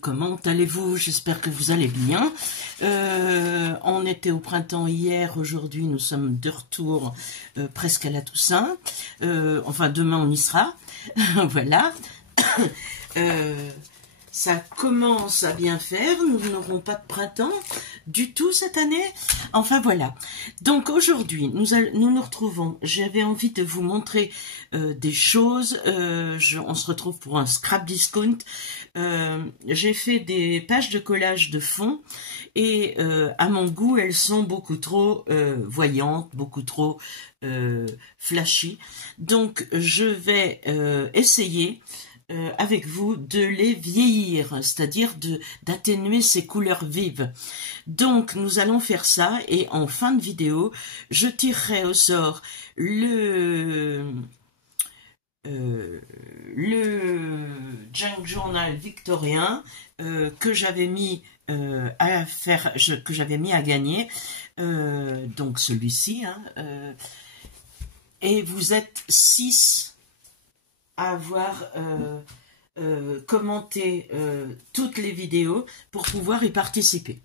Comment allez-vous? J'espère que vous allez bien. On était au printemps hier, aujourd'hui nous sommes de retour presque à la Toussaint. Enfin demain on y sera. Voilà. Ça commence à bien faire, nous n'aurons pas de printemps du tout cette année. Enfin voilà. Donc aujourd'hui, nous nous retrouvons. J'avais envie de vous montrer des choses. On se retrouve pour un scrap discount. J'ai fait des pages de collage de fond et à mon goût, elles sont beaucoup trop voyantes, beaucoup trop flashy. Donc je vais essayer avec vous de les vieillir, c'est-à-dire d'atténuer ces couleurs vives. Donc nous allons faire ça et en fin de vidéo, je tirerai au sort le Junk Journal victorien que j'avais mis à faire, que j'avais mis à gagner, donc celui-ci, hein, et vous êtes 6 à avoir commenté toutes les vidéos pour pouvoir y participer.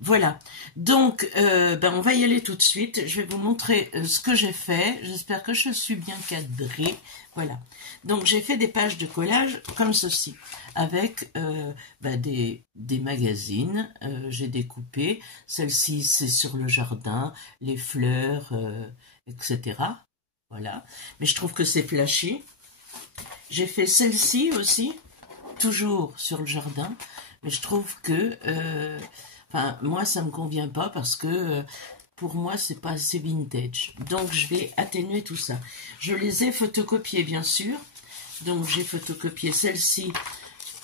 Voilà, donc on va y aller tout de suite. Je vais vous montrer ce que j'ai fait. J'espère que je suis bien cadrée. Voilà, donc j'ai fait des pages de collage comme ceci, avec des magazines. J'ai découpé. Celle-ci, c'est sur le jardin, les fleurs, etc. Voilà, mais je trouve que c'est flashy. J'ai fait celle-ci aussi, toujours sur le jardin, mais je trouve que, moi, ça me convient pas parce que, pour moi, c'est pas assez vintage. Donc, je vais atténuer tout ça. Je les ai photocopiées, bien sûr. Donc, j'ai photocopié celle-ci.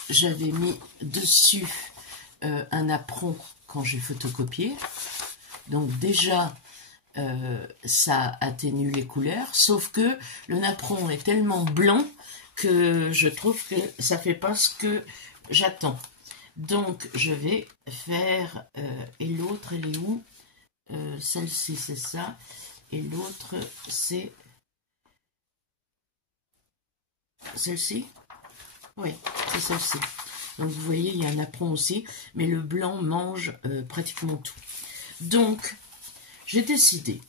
J'avais mis dessus un apron quand j'ai photocopié. Donc, déjà, ça atténue les couleurs, sauf que le napperon est tellement blanc que je trouve que ça fait pas ce que j'attends. Donc je vais faire et l'autre elle est où? Celle-ci c'est ça et l'autre c'est celle-ci. Oui, c'est celle-ci. Donc vous voyez il y a un napperon aussi, mais le blanc mange pratiquement tout. Donc j'ai décidé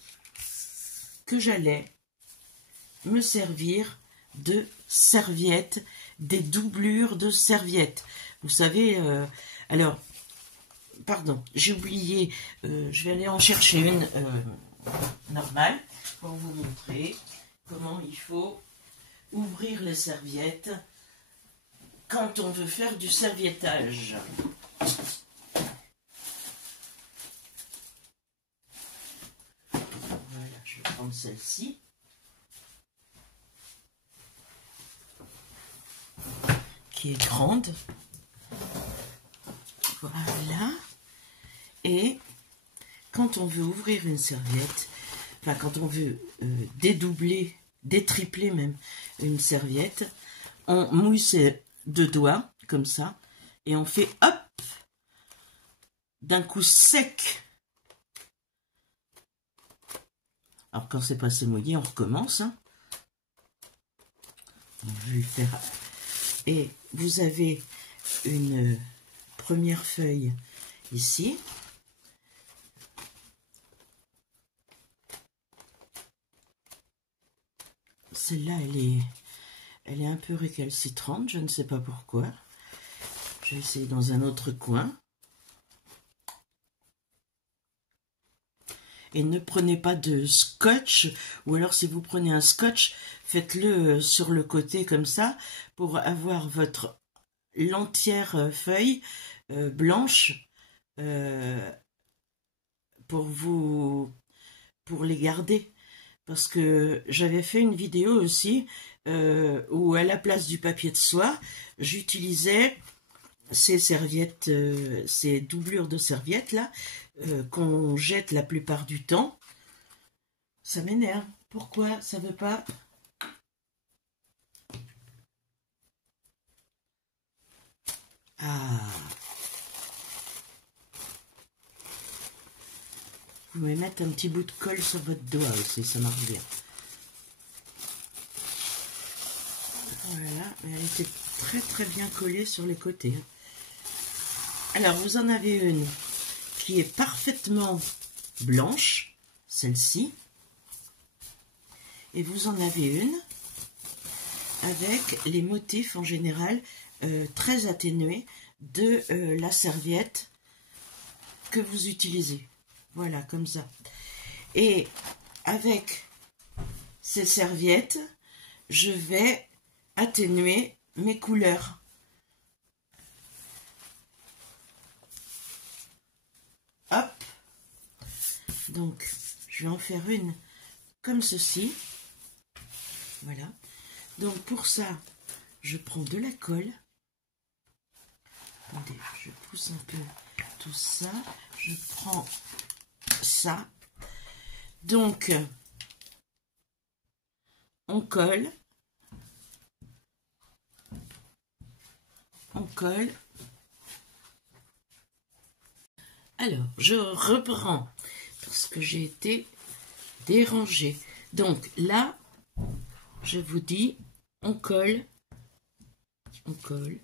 que j'allais me servir de serviettes, des doublures de serviettes. Vous savez, alors, pardon, j'ai oublié, je vais aller en chercher une normale pour vous montrer comment il faut ouvrir les serviettes quand on veut faire du serviettage. Voilà, je vais prendre celle-ci. Qui est grande. Voilà. Et quand on veut ouvrir une serviette, enfin quand on veut dédoubler, détripler même une serviette, on mouille ses deux doigts, comme ça, et on fait hop, d'un coup sec. Alors quand c'est pas assez mouillé, on recommence. Hein. Je vais le faire. Et vous avez une première feuille ici. Celle-là, elle est un peu récalcitrante, je ne sais pas pourquoi. Je vais essayer dans un autre coin. Et ne prenez pas de scotch, ou alors si vous prenez un scotch, faites-le sur le côté comme ça, pour avoir l'entière feuille blanche, pour les garder. Parce que j'avais fait une vidéo aussi, où à la place du papier de soie, j'utilisais ces serviettes, ces doublures de serviettes là, qu'on jette la plupart du temps. Ça m'énerve. Pourquoi ça veut pas? Ah. Vous pouvez mettre un petit bout de colle sur votre doigt aussi, ça marche bien. Voilà, mais elle était très très bien collée sur les côtés. Alors, vous en avez une qui est parfaitement blanche, celle-ci. Et vous en avez une avec les motifs en général très atténués de la serviette que vous utilisez. Voilà, comme ça. Et avec ces serviettes, je vais atténuer mes couleurs. Hop. Donc, je vais en faire une comme ceci. Voilà. Donc, pour ça, je prends de la colle. Attendez, je pousse un peu tout ça. Je prends ça. Donc, on colle. On colle. Alors, je reprends parce que j'ai été dérangée. Donc là, je vous dis, on colle, on colle,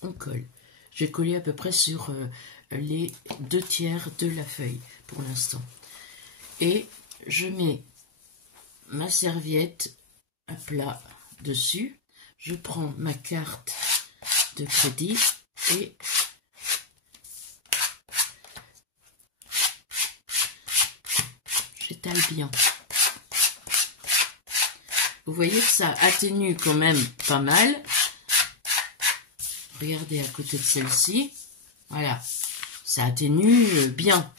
on colle. J'ai collé à peu près sur les 2/3 de la feuille pour l'instant. Et je mets ma serviette à plat dessus. Je prends ma carte de crédit et j'étale bien. Vous voyez que ça atténue quand même pas mal. Regardez à côté de celle-ci. Voilà, ça atténue bien.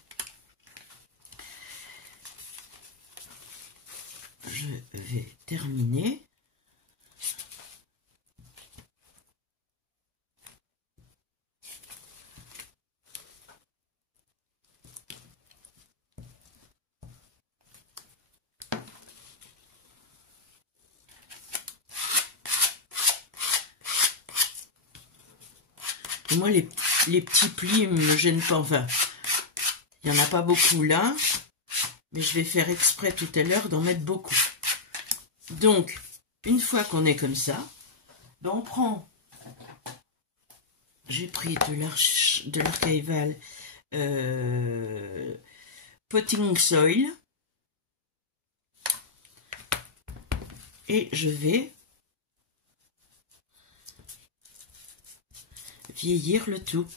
Je vais terminer. Moi, les petits plis ne me gênent pas. Enfin, il n'y en a pas beaucoup là. Mais je vais faire exprès tout à l'heure d'en mettre beaucoup. Donc, une fois qu'on est comme ça, ben on prend... J'ai pris de l'archival potting soil. Et je vais vieillir le tout.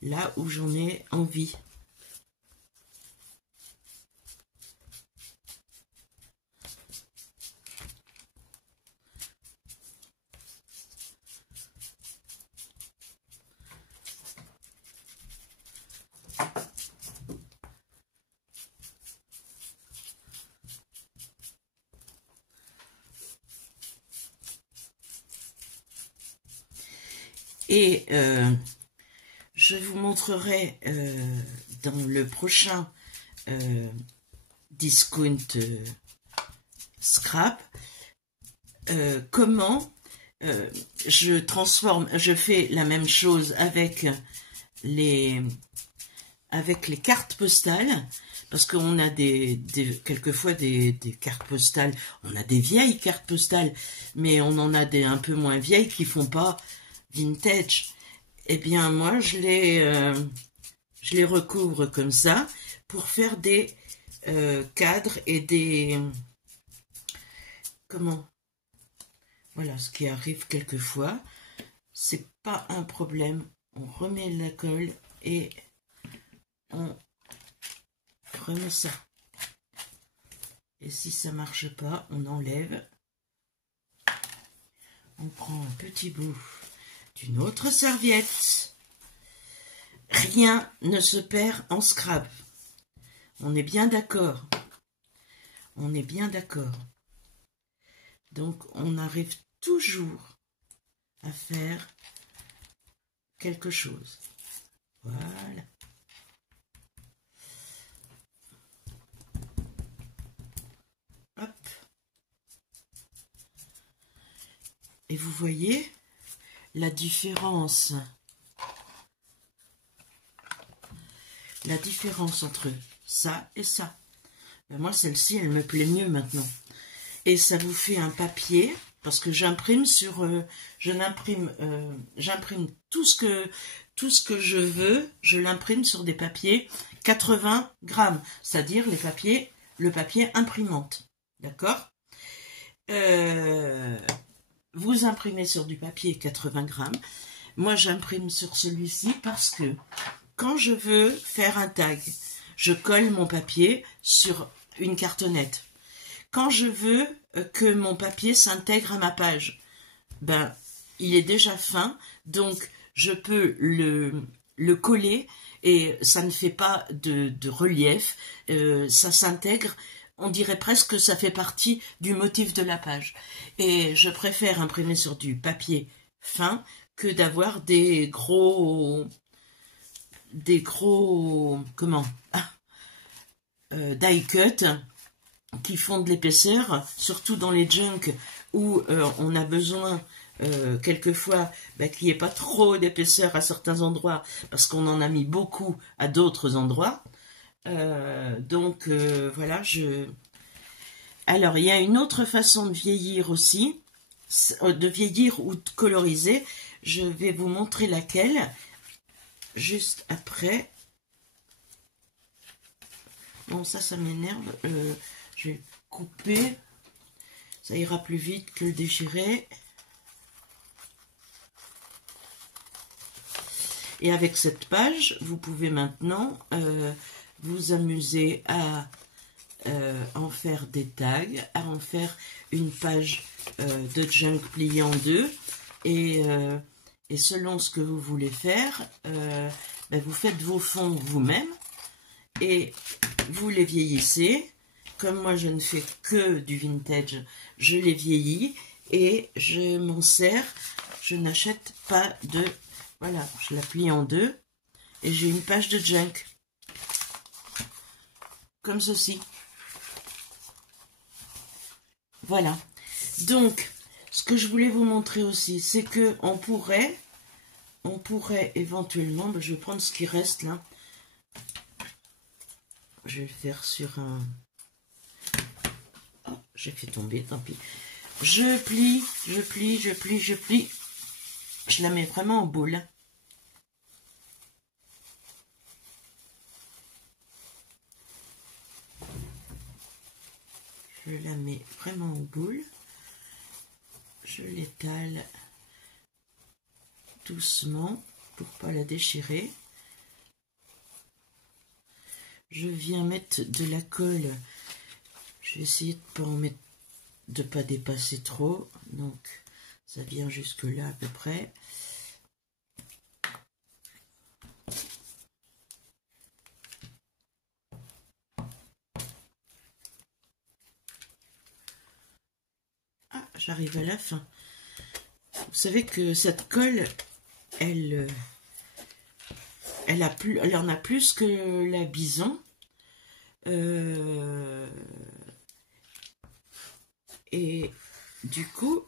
Là où j'en ai envie. Et je vous montrerai dans le prochain discount scrap comment je fais la même chose avec les cartes postales, parce qu'on a quelquefois des cartes postales, on a des vieilles cartes postales, mais on en a des un peu moins vieilles qui font pas vintage. Eh bien moi je les recouvre comme ça pour faire des cadres et des voilà, ce qui arrive quelquefois, c'est pas un problème. On remet la colle et on remet ça. Et si ça marche pas, on enlève. On prend un petit bout d'une autre serviette. Rien ne se perd en scrap. On est bien d'accord. On est bien d'accord. Donc, on arrive toujours à faire quelque chose. Voilà. Hop. Et vous voyez la différence. La différence entre ça et ça. Ben moi, celle-ci, elle me plaît mieux maintenant. Et ça vous fait un papier parce que j'imprime sur, j'imprime tout ce que je veux, je l'imprime sur des papiers 80 grammes, c'est-à-dire le papier imprimante, d'accord? Vous imprimez sur du papier 80 grammes. Moi, j'imprime sur celui-ci parce que quand je veux faire un tag, je colle mon papier sur une cartonnette. Quand je veux que mon papier s'intègre à ma page, ben, il est déjà fin, donc je peux le coller et ça ne fait pas de relief, ça s'intègre. On dirait presque que ça fait partie du motif de la page. Et je préfère imprimer sur du papier fin que d'avoir des gros comment die cut qui font de l'épaisseur, surtout dans les junk où on a besoin quelquefois qu'il n'y ait pas trop d'épaisseur à certains endroits parce qu'on en a mis beaucoup à d'autres endroits. Donc voilà, alors il y a une autre façon de vieillir aussi, de vieillir ou de coloriser. Je vais vous montrer laquelle juste après. Bon, ça m'énerve. Je vais couper. Ça ira plus vite que le déchirer. Et avec cette page, vous pouvez maintenant vous amuser à en faire des tags, à en faire une page de junk pliée en deux. Et selon ce que vous voulez faire, vous faites vos fonds vous-même et vous les vieillissez. Comme moi, je ne fais que du vintage, je les vieillis et je m'en sers. Je n'achète pas de... Voilà, je la plie en deux et j'ai une page de junk. Comme ceci. Voilà. Donc, ce que je voulais vous montrer aussi, c'est que on pourrait éventuellement, je vais prendre ce qui reste là. Je vais le faire sur un... Oh, j'ai fait tomber, tant pis. Je plie, je plie, je plie, je plie. Je la mets vraiment en boule. Je la mets vraiment en boule. Je l'étale doucement pour pas la déchirer. Je viens mettre de la colle. Je vais essayer de pas dépasser trop. Donc ça vient jusque là à peu près. Ah, j'arrive à la fin. Vous savez que cette colle, elle en a plus que la Bison. Et du coup,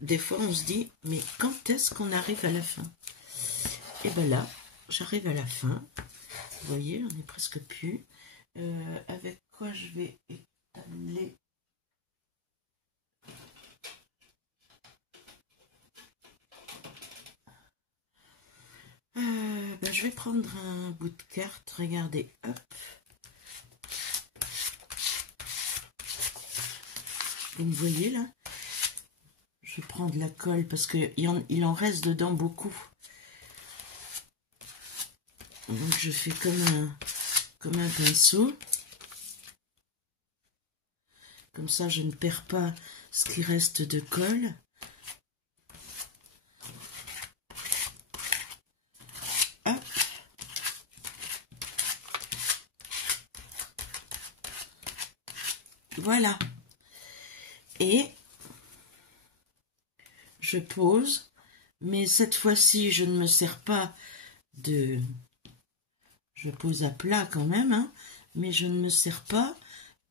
des fois on se dit, mais quand est-ce qu'on arrive à la fin? Et ben là, j'arrive à la fin. Vous voyez, on est presque plus. Avec quoi je vais étaler? Je vais prendre un bout de carte, regardez, hop. Vous me voyez là? Je prends de la colle parce qu'il en reste dedans beaucoup. Donc je fais comme un pinceau. Comme ça je ne perds pas ce qui reste de colle. Voilà. Et je pose, mais cette fois-ci, je ne me sers pas de... Je pose à plat quand même, hein, mais je ne me sers pas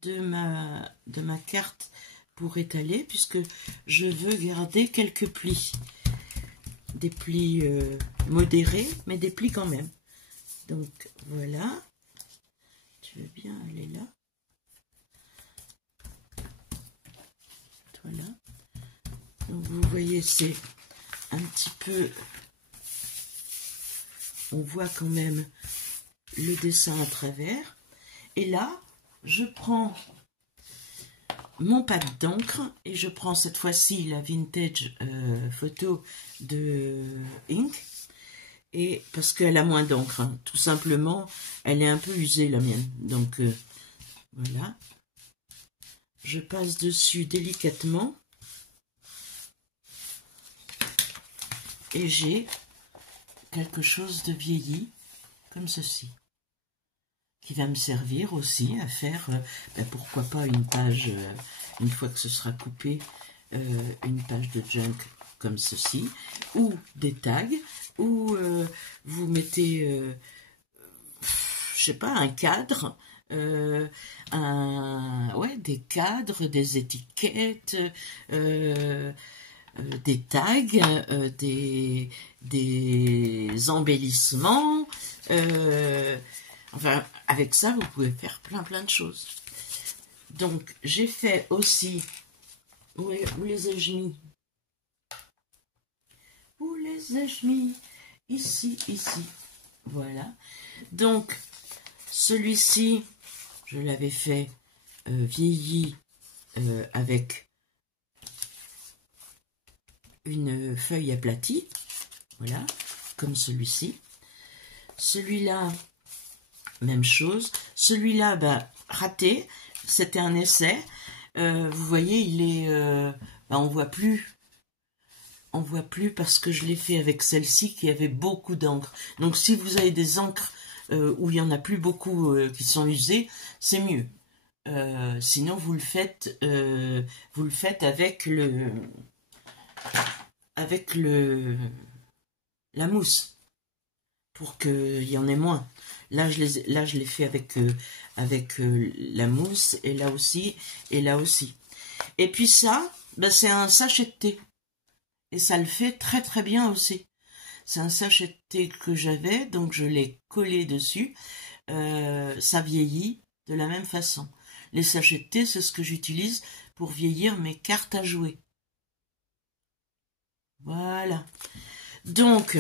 de ma carte pour étaler, puisque je veux garder quelques plis. Des plis modérés, mais des plis quand même. Donc, voilà. Tu veux bien aller là? Voilà. Donc vous voyez, c'est un petit peu... On voit quand même le dessin à travers. Et là, je prends mon pad d'encre et je prends cette fois-ci la Vintage Photo de Ink. Et parce qu'elle a moins d'encre, hein, tout simplement, elle est un peu usée la mienne. Donc voilà. Je passe dessus délicatement. Et j'ai quelque chose de vieilli, comme ceci, qui va me servir aussi à faire, pourquoi pas une page, une fois que ce sera coupé, une page de junk comme ceci, ou des tags, ou vous mettez, je sais pas, un cadre, des cadres, des étiquettes, des tags, des embellissements. Enfin, avec ça, vous pouvez faire plein de choses. Donc, j'ai fait aussi... Où les ai-je mis? Où les ai-je mis? Ici. Voilà. Donc, celui-ci, je l'avais fait vieilli avec une feuille aplatie, voilà, comme celui-ci. Celui-là, même chose. Celui-là, raté, c'était un essai. Vous voyez, il est, on voit plus parce que je l'ai fait avec celle-ci qui avait beaucoup d'encre. Donc, si vous avez des encres où il y en a plus beaucoup qui sont usées, c'est mieux. Sinon, vous le faites avec la mousse pour qu'il y en ait moins. Là, je l'ai fait avec la mousse, et là aussi, et là aussi. Et puis ça, c'est un sachet de thé. Et ça le fait très bien aussi. C'est un sachet de thé que j'avais, donc je l'ai collé dessus. Ça vieillit de la même façon. Les sachets de thé, c'est ce que j'utilise pour vieillir mes cartes à jouer. Voilà. Donc,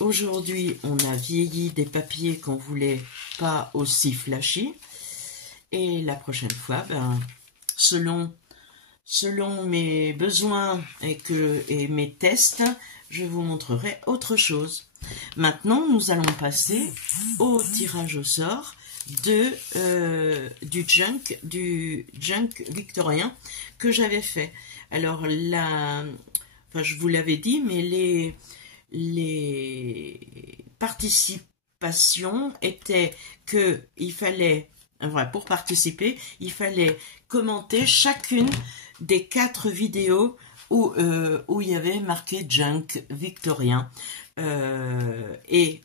aujourd'hui, on a vieilli des papiers qu'on voulait pas aussi flashy. Et la prochaine fois, selon mes besoins et mes tests, je vous montrerai autre chose. Maintenant, nous allons passer au tirage au sort du junk victorien que j'avais fait. Alors là, je vous l'avais dit, mais les participations étaient que il fallait, pour participer, il fallait commenter chacune des 4 vidéos où il y avait marqué junk victorien. Et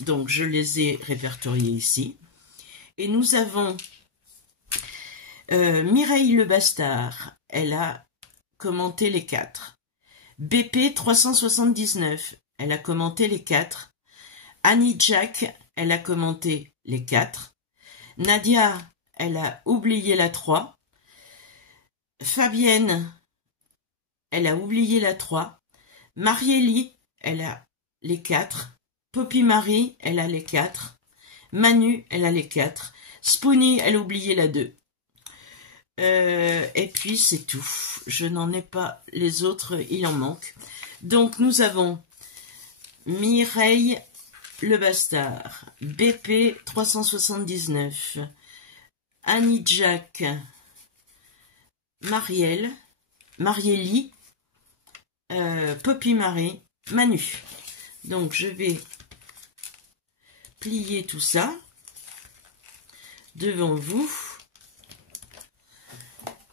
donc je les ai répertoriés ici. Et nous avons Mireille Le Bastard, elle a commenté les 4. BP 379, elle a commenté les 4. Annie Jack, elle a commenté les 4. Nadia, elle a oublié la 3. Fabienne, elle a oublié la 3. Mariélie, elle a les 4. Poppy Marie, elle a les 4. Manu, elle a les 4. Spoonie, elle a oublié la 2. Et puis c'est tout. Je n'en ai pas les autres, il en manque. Donc nous avons Mireille Le Bastard, BP 379, Annie Jack, Mariélie, Poppy Marie, Manu. Donc je vais plier tout ça devant vous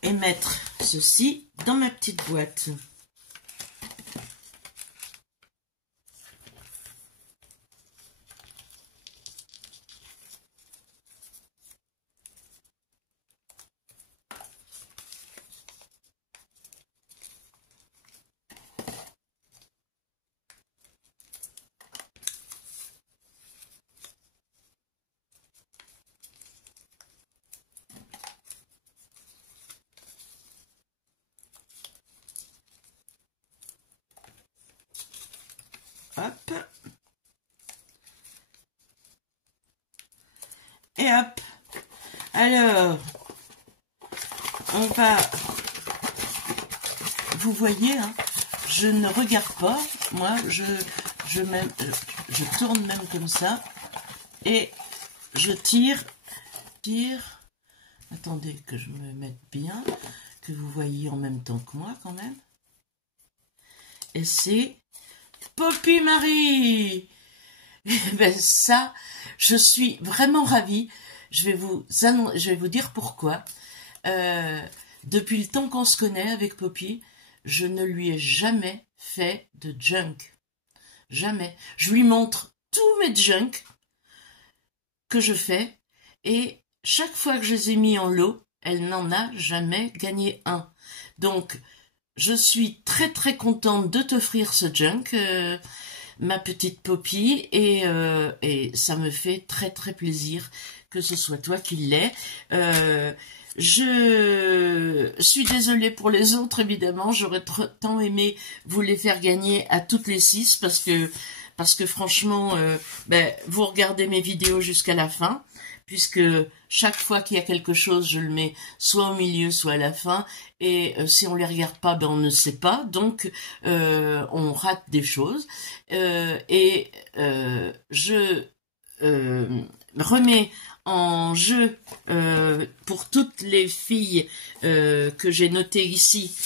et mettre ceci dans ma petite boîte. Hop. Et hop. Alors, on va... Vous voyez, hein, je ne regarde pas. Moi, je tourne même comme ça. Et je tire. Attendez que je me mette bien. Que vous voyez en même temps que moi, quand même. Et c'est Poppy Marie. Et ben ça, je suis vraiment ravie. Je vais vous dire pourquoi. Depuis le temps qu'on se connaît avec Poppy, je ne lui ai jamais fait de junk. Jamais. Je lui montre tous mes junks que je fais et chaque fois que je les ai mis en lot, elle n'en a jamais gagné un. Donc, je suis très très contente de t'offrir ce junk, ma petite Poppy, et ça me fait très très plaisir que ce soit toi qui l'aies. Je suis désolée pour les autres, évidemment, j'aurais tant aimé vous les faire gagner à toutes les 6 parce que franchement, vous regardez mes vidéos jusqu'à la fin, puisque chaque fois qu'il y a quelque chose, je le mets soit au milieu, soit à la fin, et si on les regarde pas, on ne sait pas, donc on rate des choses, je remets en jeu pour toutes les filles que j'ai notées ici,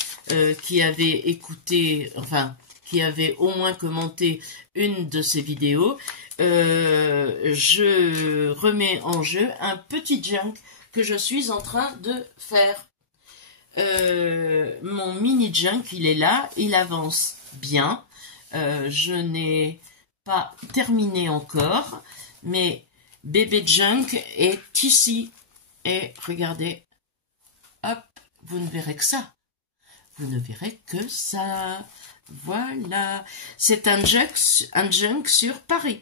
qui avaient écouté, enfin, qui avaient au moins commenté une de ces vidéos, je remets en jeu un petit junk que je suis en train de faire. Mon mini junk, il est là, il avance bien. Je n'ai pas terminé encore, mais bébé junk est ici. Et regardez, hop, vous ne verrez que ça. Vous ne verrez que ça. Voilà. C'est un junk sur Paris.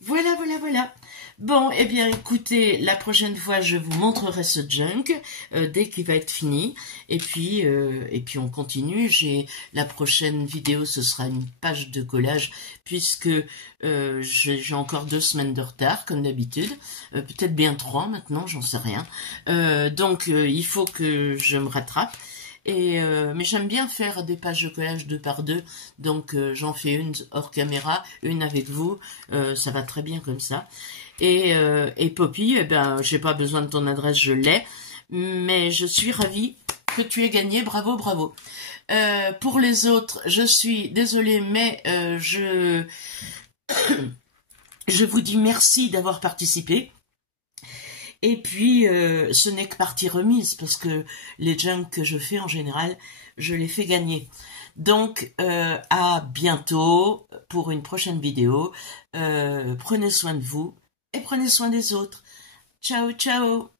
Voilà, voilà, voilà. Bon, eh bien, écoutez, la prochaine fois, je vous montrerai ce junk dès qu'il va être fini. Et puis on continue. La prochaine vidéo, ce sera une page de collage, puisque j'ai encore 2 semaines de retard, comme d'habitude. Peut-être bien 3 maintenant, j'en sais rien. Donc, il faut que je me rattrape. Mais j'aime bien faire des pages de collage 2 par 2, donc j'en fais une hors caméra, une avec vous, ça va très bien comme ça. Et Poppy, j'ai pas besoin de ton adresse, je l'ai, mais je suis ravie que tu aies gagné, bravo, bravo. Pour les autres, je suis désolée, mais je vous dis merci d'avoir participé. Et puis, ce n'est que partie remise, parce que les junks que je fais, en général, je les fais gagner. Donc, à bientôt pour une prochaine vidéo. Prenez soin de vous et prenez soin des autres. Ciao, ciao!